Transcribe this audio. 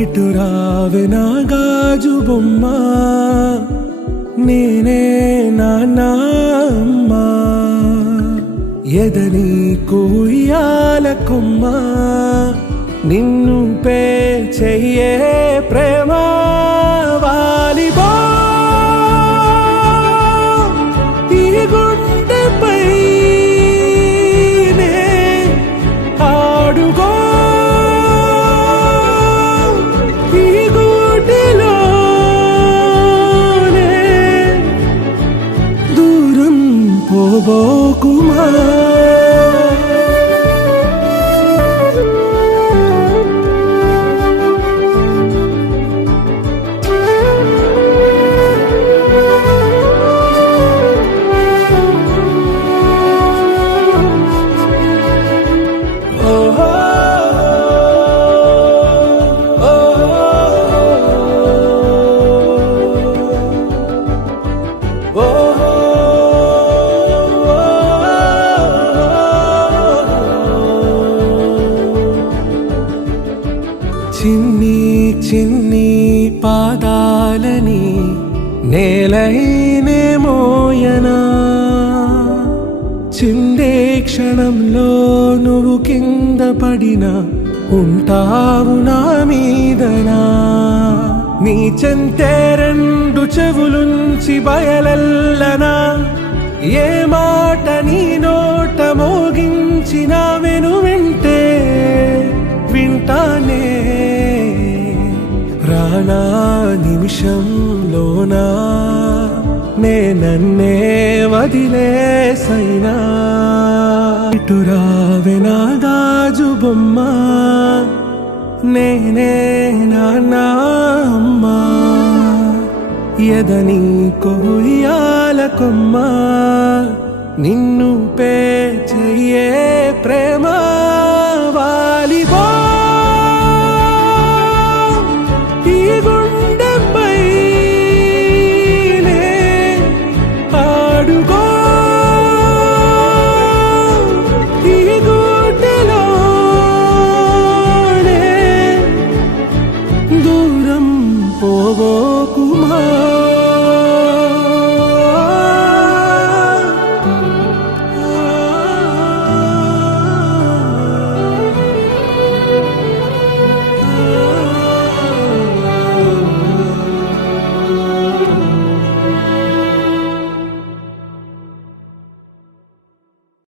ఇటు రావే నా గాజు బొమ్మ, నేనే నాన్న అమ్మ. ఎదని కూయాల కొమ్మ, నిన్ను పే చెయ్యే ప్రేమ వాలిబా. ఈ గుండెపై ఆడుగో, ఈ గుడిలోనే దూరం పోబోకుమా. చిన్ని చిన్ని పాదాలని నేలైనే మోయనా, చిందే క్షణంలో నువ్వు కింద పడినా ఉంటావు నా మీదనా. నీ చెంతే రెండు చెవులుంచి బయలెల్లనా, ఏ మాట నీ నోట మోగించిన వెను వింటే వింటానే. రానా నిమిషంలోనా నన్నే వదిలేసైనా, ఇటు రావే నా గాజు బొమ్మ, నేనే నాన్న అమ్మ. ఎదని కొయ్యాల కొమ్మ, నిన్ను పే చెయ్యే ప్రేమ